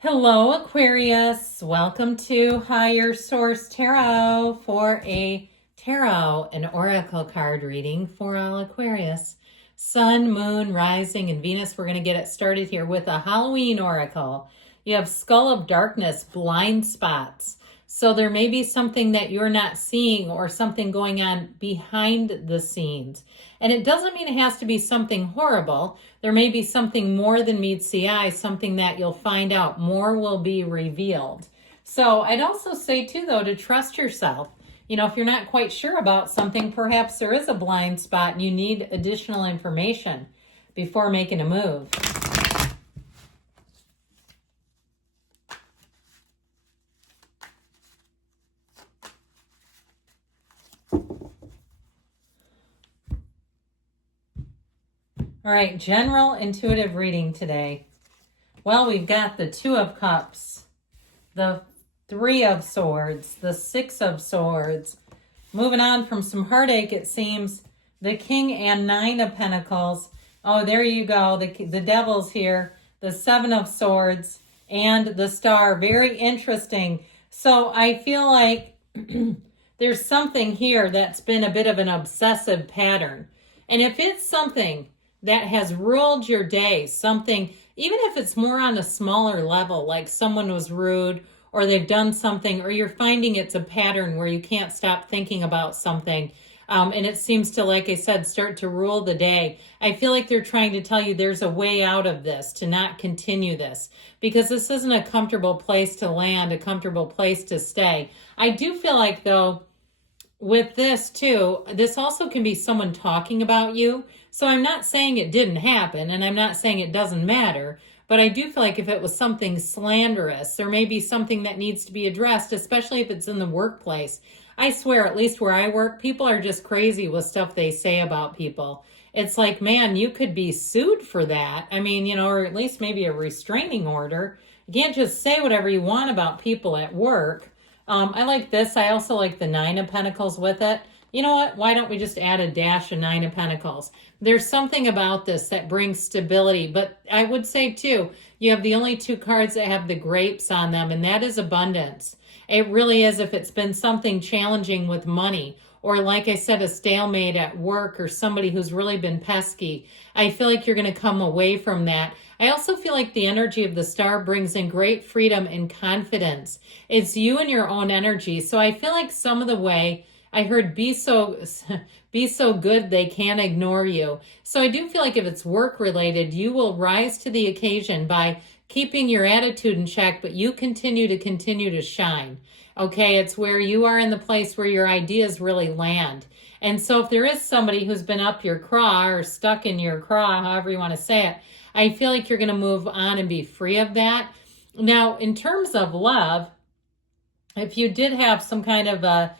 Hello, Aquarius. Welcome to Higher Source Tarot for a tarot and oracle card reading for all Aquarius. Sun, Moon, Rising, and Venus. We're going to get it started here with a Halloween oracle. You have Skull of Darkness, blind spots. So there may be something that you're not seeing or something going on behind the scenes. And it doesn't mean it has to be something horrible. There may be something more than meets the eye, something that you'll find out. More will be revealed. So I'd also say too, though, to trust yourself. You know, if you're not quite sure about something, perhaps there is a blind spot and you need additional information before making a move. All right, general intuitive reading today. Well, we've got the Two of Cups, the Three of Swords, the Six of Swords. Moving on from some heartache, it seems, the King and Nine of Pentacles. Oh, there you go, the Devil's here, the Seven of Swords, and the Star. Very interesting. So I feel like there's something here that's been a bit of an obsessive pattern. And if it's something that has ruled your day, something, even if it's more on a smaller level, like someone was rude or they've done something, or you're finding it's a pattern where you can't stop thinking about something, and it seems to, like I said, start to rule the day. I feel like they're trying to tell you there's a way out of this, to not continue this, because this isn't a comfortable place to land, a comfortable place to stay. I do feel like, though, with this too, this also can be someone talking about you. So I'm not saying it didn't happen, and I'm not saying it doesn't matter, but I do feel like if it was something slanderous, there may be something that needs to be addressed, especially if it's in the workplace. I swear, at least where I work, people are just crazy with stuff they say about people. It's like, man, you could be sued for that. I mean, you know, or at least maybe a restraining order. You can't just say whatever you want about people at work. I like this. I also like the Nine of Pentacles with it. You know what? Why don't we just add a dash of Nine of Pentacles? There's something about this that brings stability. But I would say, too, you have the only two cards that have the grapes on them, and that is abundance. It really is. If it's been something challenging with money, or like I said, a stalemate at work, or somebody who's really been pesky, I feel like you're going to come away from that. I also feel like the energy of the Star brings in great freedom and confidence. It's you and your own energy. So I feel like some of the way I heard be so good they can't ignore you. So I do feel like if it's work related, you will rise to the occasion by keeping your attitude in check, but you continue to shine. Okay, it's where you are in the place where your ideas really land. And so if there is somebody who's been up your craw or stuck in your craw, however you want to say it, I feel like you're going to move on and be free of that. Now, in terms of love, if you did have some kind of a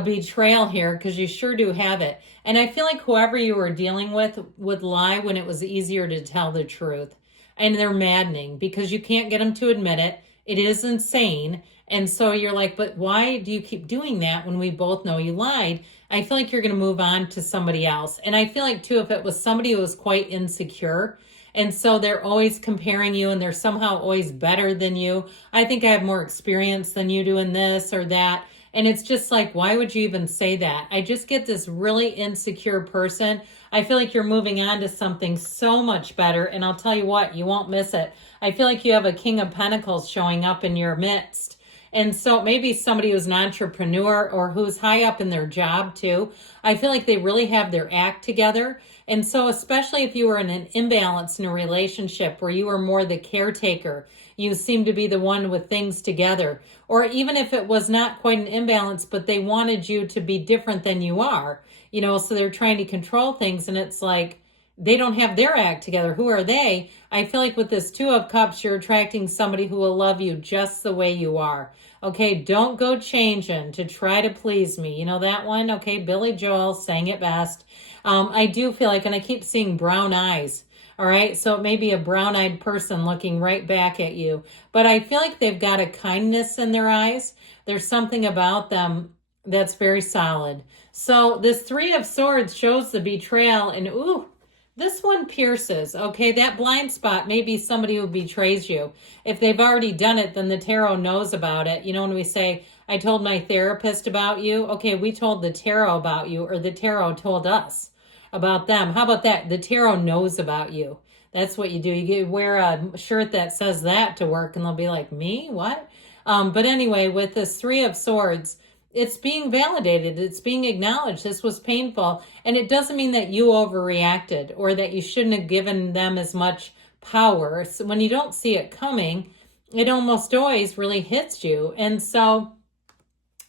betrayal here, because you sure do have it, and I feel like whoever you were dealing with would lie when it was easier to tell the truth. And they're maddening because you can't get them to admit it. It is insane. And so you're like, but why do you keep doing that when we both know you lied? I feel like you're going to move on to somebody else. And I feel like, too, if it was somebody who was quite insecure, and so they're always comparing you and they're somehow always better than you. I think I have more experience than you do in this or that. And it's just like, why would you even say that? I just get this really insecure person. I feel like you're moving on to something so much better. And I'll tell you what, you won't miss it. I feel like you have a King of Pentacles showing up in your midst. And so maybe somebody who's an entrepreneur or who's high up in their job too. I feel like they really have their act together. And so especially if you were in an imbalance in a relationship where you were more the caretaker, you seem to be the one with things together. Or even if it was not quite an imbalance, but they wanted you to be different than you are, you know, so they're trying to control things. And it's like, they don't have their act together. Who are they? I feel like with this Two of Cups, you're attracting somebody who will love you just the way you are. Okay, don't go changing to try to please me. You know that one? Okay, Billy Joel sang it best. I do feel like, and I keep seeing brown eyes. All right, so it may be a brown-eyed person looking right back at you. But I feel like they've got a kindness in their eyes. There's something about them that's very solid. So this Three of Swords shows the betrayal, and ooh, This one pierces, okay? That blind spot may be somebody who betrays you. If they've already done it, then the tarot knows about it. You know, when we say, I told my therapist about you, okay, we told the tarot about you, or the tarot told us about them. How about that? The tarot knows about you. That's what you do. You wear a shirt that says that to work, and they'll be like, me? What? But anyway, with this Three of Swords, it's being validated. It's being acknowledged. This was painful. And it doesn't mean that you overreacted or that you shouldn't have given them as much power. So when you don't see it coming, it almost always really hits you. And so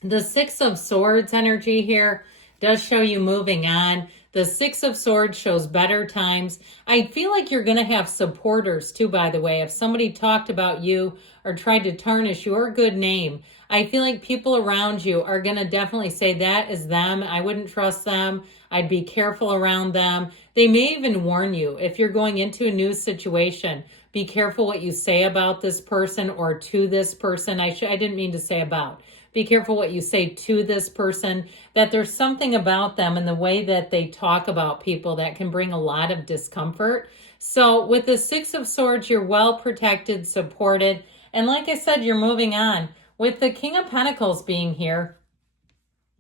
the Six of Swords energy here does show you moving on. The Six of Swords shows better times. I feel like you're going to have supporters too, by the way. If somebody talked about you or tried to tarnish your good name, I feel like people around you are going to definitely say that is them. I wouldn't trust them. I'd be careful around them. They may even warn you if you're going into a new situation. Be careful what you say about this person or to this person. I didn't mean to say about. Be careful what you say to this person, that there's something about them and the way that they talk about people that can bring a lot of discomfort. So with the Six of Swords, you're well protected, supported. And like I said, you're moving on. With the King of Pentacles being here,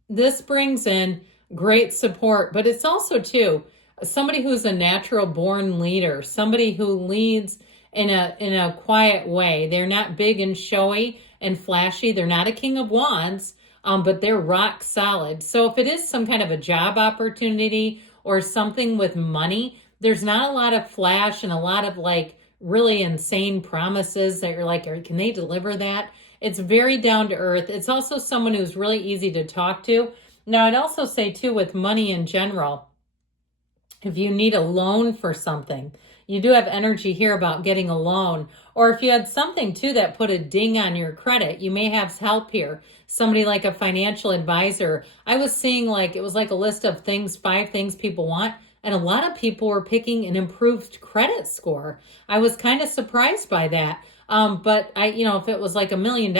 this brings in great support, but it's also too, somebody who's a natural born leader, somebody who leads in a quiet way. They're not big and showy and flashy. They're not a King of Wands, but they're rock solid. So if it is some kind of a job opportunity or something with money, there's not a lot of flash and a lot of like really insane promises that you're like, can they deliver that? It's very down to earth. It's also someone who's really easy to talk to. Now, I'd also say too, with money in general, if you need a loan for something, you do have energy here about getting a loan. Or if you had something too that put a ding on your credit, you may have help here. Somebody like a financial advisor. I was seeing like, it was like a list of things, 5 things people want. And a lot of people were picking an improved credit score. I was kind of surprised by that. But if it was like $1 million,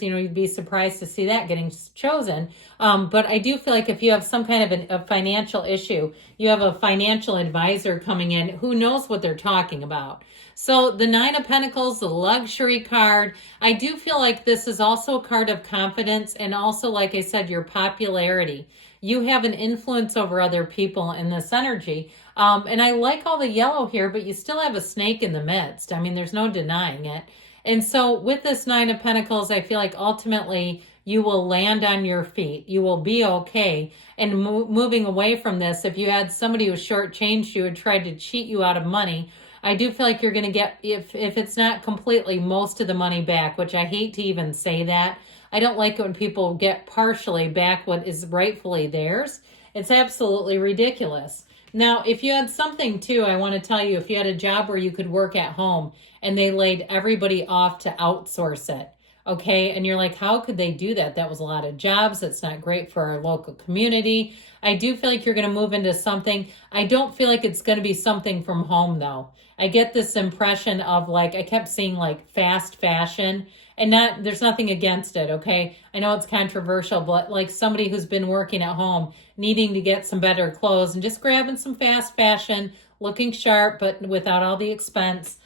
you'd be surprised to see that getting chosen. But I do feel like if you have some kind of a financial issue, you have a financial advisor coming in who knows what they're talking about. So the Nine of Pentacles, the luxury card, I do feel like this is also a card of confidence and also, like I said, your popularity. You have an influence over other people in this energy. And I like all the yellow here, but you still have a snake in the midst. I mean, there's no denying it. And so with this Nine of Pentacles, I feel like ultimately you will land on your feet. You will be okay. And moving away from this, if you had somebody who shortchanged you and tried to cheat you out of money, I do feel like you're going to get, if it's not completely, most of the money back, which I hate to even say that. I don't like it when people get partially back what is rightfully theirs. It's absolutely ridiculous. Now, if you had something too, I want to tell you, if you had a job where you could work at home and they laid everybody off to outsource it, okay? And you're like, how could they do that? That was a lot of jobs. That's not great for our local community. I do feel like you're going to move into something. I don't feel like it's going to be something from home though. I get this impression of like, I kept seeing like fast fashion. And there's nothing against it, okay? I know it's controversial, but like somebody who's been working at home, needing to get some better clothes and just grabbing some fast fashion, looking sharp, but without all the expense.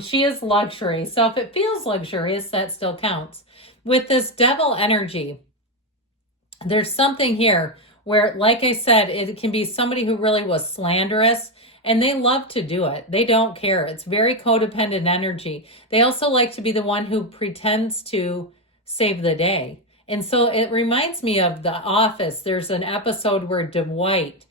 She is luxury. So if it feels luxurious, that still counts. With this devil energy, there's something here where, like I said, it can be somebody who really was slanderous. And they love to do it. They don't care. It's very codependent energy. They also like to be the one who pretends to save the day. And so it reminds me of The Office. There's an episode where Dwight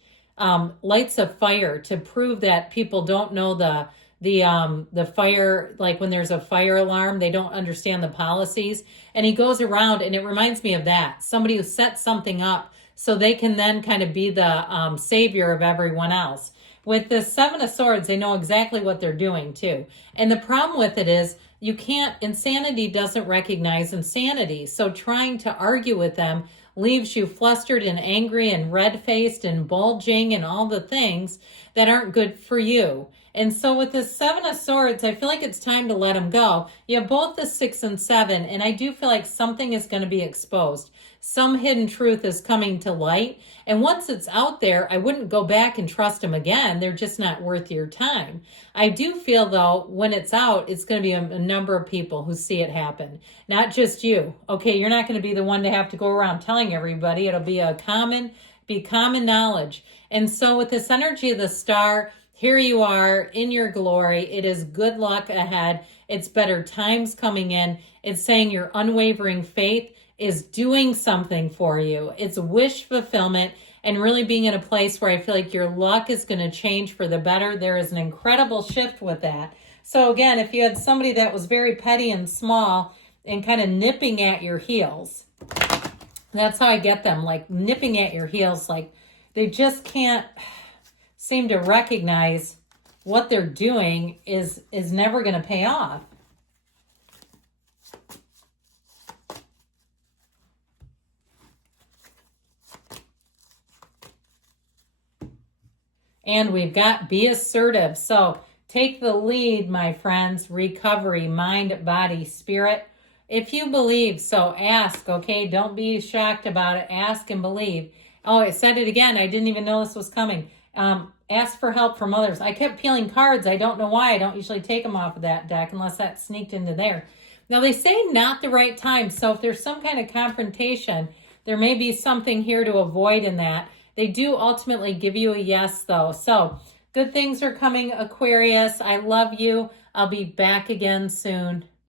lights a fire to prove that people don't know the fire, like when there's a fire alarm, they don't understand the policies. And he goes around, and it reminds me of that. Somebody who sets something up so they can then kind of be the savior of everyone else. With the Seven of Swords, they know exactly what they're doing too. And the problem with it is insanity doesn't recognize insanity. So trying to argue with them leaves you flustered and angry and red-faced and bulging and all the things that aren't good for you. And so with the Seven of Swords, I feel like it's time to let them go. You have both the 6 and 7, and I do feel like something is going to be exposed. Some hidden truth is coming to light. And once it's out there, I wouldn't go back and trust them again. They're just not worth your time. I do feel, though, when it's out, it's going to be a number of people who see it happen. Not just you. Okay, you're not going to be the one to have to go around telling everybody. It'll be common knowledge. And so with this energy of the Star, here you are in your glory. It is good luck ahead. It's better times coming in. It's saying your unwavering faith is doing something for you. It's wish fulfillment and really being in a place where I feel like your luck is going to change for the better. There is an incredible shift with that. So again, if you had somebody that was very petty and small and kind of nipping at your heels, that's how I get them, like nipping at your heels, like they just can't seem to recognize what they're doing is never going to pay off. And we've got be assertive. So take the lead, my friends. Recovery, mind, body, spirit. If you believe, so ask, okay? Don't be shocked about it. Ask and believe. Oh, I said it again. I didn't even know this was coming. Ask for help from others. I kept peeling cards. I don't know why. I don't usually take them off of that deck unless that sneaked into there. Now, they say not the right time. So if there's some kind of confrontation, there may be something here to avoid in that. They do ultimately give you a yes, though. So good things are coming, Aquarius. I love you. I'll be back again soon.